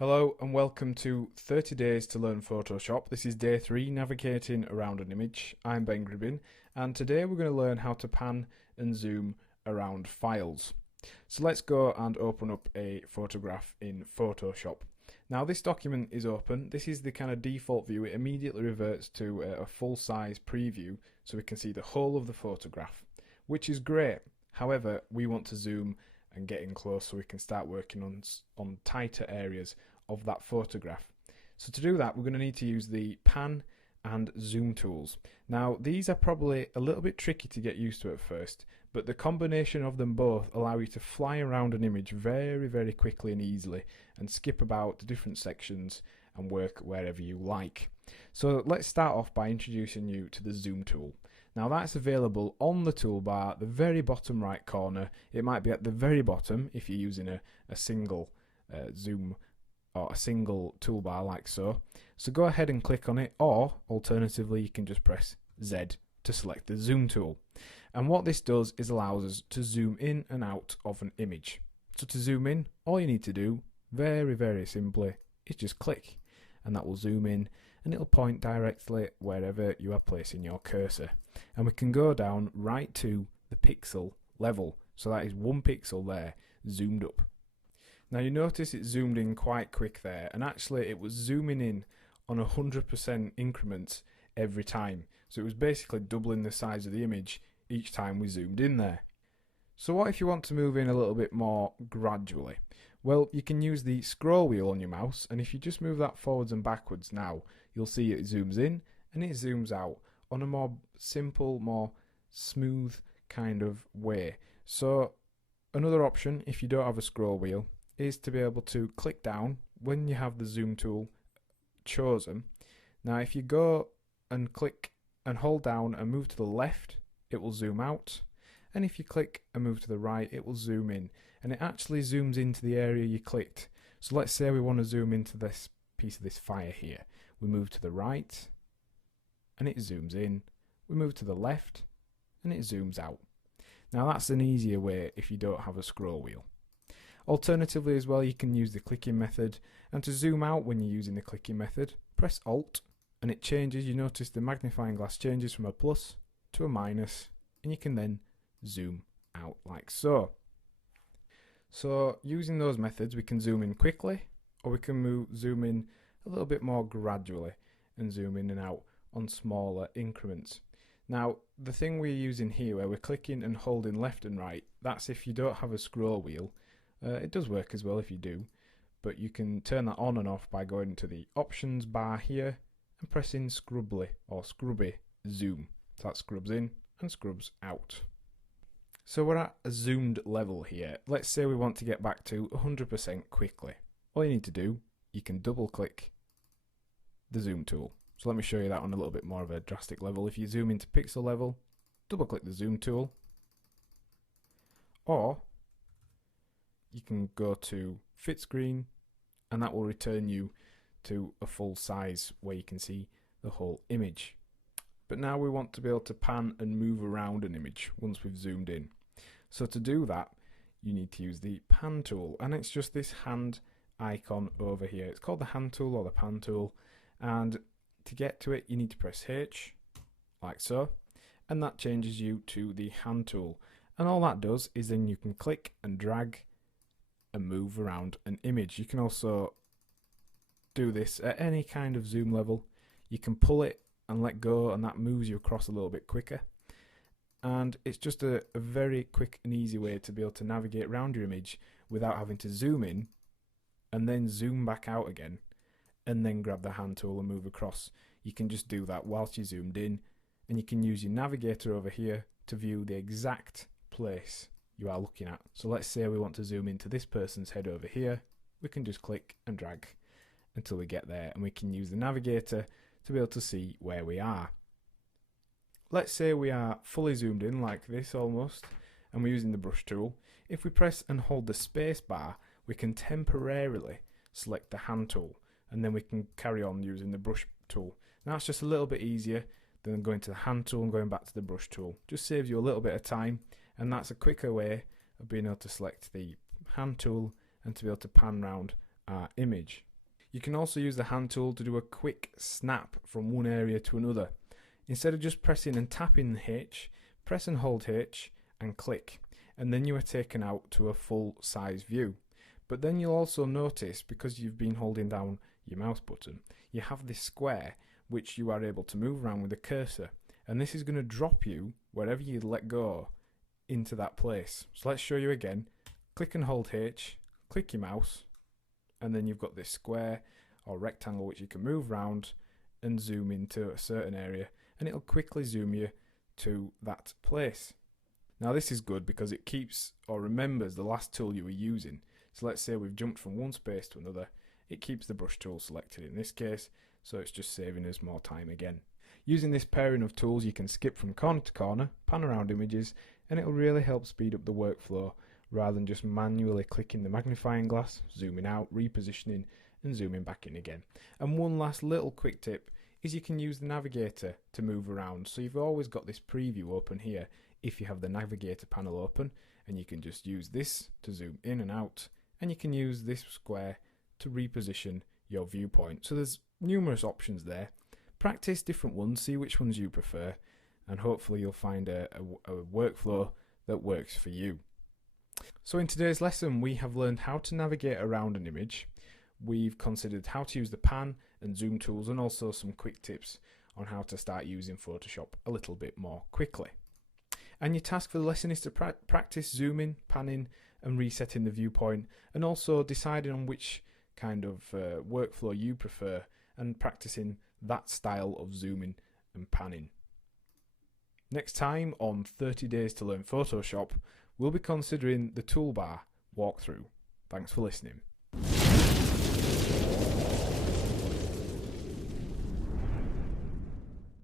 Hello and welcome to 30 Days to Learn Photoshop. This is day 3, navigating around an image. I'm Ben Gribbin, and today we're going to learn how to pan and zoom around files. So let's go and open up a photograph in Photoshop. Now this document is open. This is the kind of default view. It immediately reverts to a full-size preview so we can see the whole of the photograph, which is great. However, we want to zoom and get in close so we can start working on tighter areas of that photograph. So to do that, we're going to need to use the pan and zoom tools. Now these are probably a little bit tricky to get used to at first, but the combination of them both allow you to fly around an image very quickly and easily and skip about the different sections and work wherever you like. So let's start off by introducing you to the zoom tool. Now that's available on the toolbar, the very bottom right corner. It might be at the very bottom if you're using a single zoom or a single toolbar like so. So go ahead and click on it, or alternatively you can just press Z to select the zoom tool. And what this does is allows us to zoom in and out of an image. So to zoom in, all you need to do, very simply, is just click, and that will zoom in and it'll point directly wherever you are placing your cursor. And we can go down right to the pixel level. So that is 1 pixel there, zoomed up. Now you notice it zoomed in quite quick there, and actually it was zooming in on 100% increments every time. So it was basically doubling the size of the image each time we zoomed in there. So what if you want to move in a little bit more gradually? Well, you can use the scroll wheel on your mouse, and if you just move that forwards and backwards now, you'll see it zooms in and it zooms out on a more simple, more smooth kind of way. So another option, if you don't have a scroll wheel, is to be able to click down when you have the zoom tool chosen. Now if you go and click and hold down and move to the left, it will zoom out, and if you click and move to the right, it will zoom in, and it actually zooms into the area you clicked. So let's say we want to zoom into this piece of this fire here. We move to the right and it zooms in. We move to the left and it zooms out. Now that's an easier way if you don't have a scroll wheel. Alternatively as well, you can use the clicking method, and to zoom out when you're using the clicking method, press Alt and it changes. You notice the magnifying glass changes from a plus to a minus, and you can then zoom out like so. So using those methods, we can zoom in quickly, or we can zoom in a little bit more gradually and zoom in and out on smaller increments. Now the thing we're using here, where we're clicking and holding left and right, that's if you don't have a scroll wheel. It does work as well if you do, but you can turn that on and off by going to the options bar here and pressing scrubbly or scrubby zoom. So that scrubs in and scrubs out. So we're at a zoomed level here. Let's say we want to get back to 100% quickly. All you need to do, you can double click the zoom tool. So let me show you that on a little bit more of a drastic level. If you zoom into pixel level, double click the zoom tool, or you can go to fit screen, and that will return you to a full size where you can see the whole image. But now we want to be able to pan and move around an image once we've zoomed in. So to do that, you need to use the pan tool, and it's just this hand icon over here. It's called the hand tool or the pan tool, and to get to it you need to press H like so, and that changes you to the hand tool. And all that does is then you can click and drag and move around an image. You can also do this at any kind of zoom level. You can pull it and let go, and that moves you across a little bit quicker. And it's just a very quick and easy way to be able to navigate around your image without having to zoom in and then zoom back out again and then grab the hand tool and move across. You can just do that whilst you zoomed in, and you can use your navigator over here to view the exact place you are looking at. So let's say we want to zoom into this person's head over here. We can just click and drag until we get there, and we can use the navigator to be able to see where we are. Let's say we are fully zoomed in like this almost, and we're using the brush tool. If we press and hold the space bar, we can temporarily select the hand tool, and then we can carry on using the brush tool. Now it's just a little bit easier than going to the hand tool and going back to the brush tool. Just saves you a little bit of time, and that's a quicker way of being able to select the hand tool and to be able to pan round our image. You can also use the hand tool to do a quick snap from one area to another. Instead of just pressing and tapping the H, press and hold H and click, and then you are taken out to a full size view. But then you'll also notice, because you've been holding down your mouse button, you have this square which you are able to move around with a cursor, and this is going to drop you wherever you let go into that place. So let's show you again. Click and hold H, click your mouse, and then you've got this square or rectangle which you can move around and zoom into a certain area, and it'll quickly zoom you to that place. Now this is good because it keeps or remembers the last tool you were using. So let's say we've jumped from one space to another, it keeps the brush tool selected in this case, so it's just saving us more time again. Using this pairing of tools, you can skip from corner to corner, pan around images, and it'll really help speed up the workflow rather than just manually clicking the magnifying glass, zooming out, repositioning and zooming back in again. And one last little quick tip is you can use the navigator to move around, so you've always got this preview open here if you have the navigator panel open, and you can just use this to zoom in and out, and you can use this square to reposition your viewpoint. So there's numerous options there. Practice different ones, see which ones you prefer, and hopefully you'll find a workflow that works for you. So in today's lesson we have learned how to navigate around an image. We've considered how to use the pan and zoom tools, and also some quick tips on how to start using Photoshop a little bit more quickly. And your task for the lesson is to practice zooming, panning and resetting the viewpoint, and also deciding on which kind of workflow you prefer and practicing that style of zooming and panning. Next time on 30 Days to Learn Photoshop, we'll be considering the toolbar walkthrough. Thanks for listening.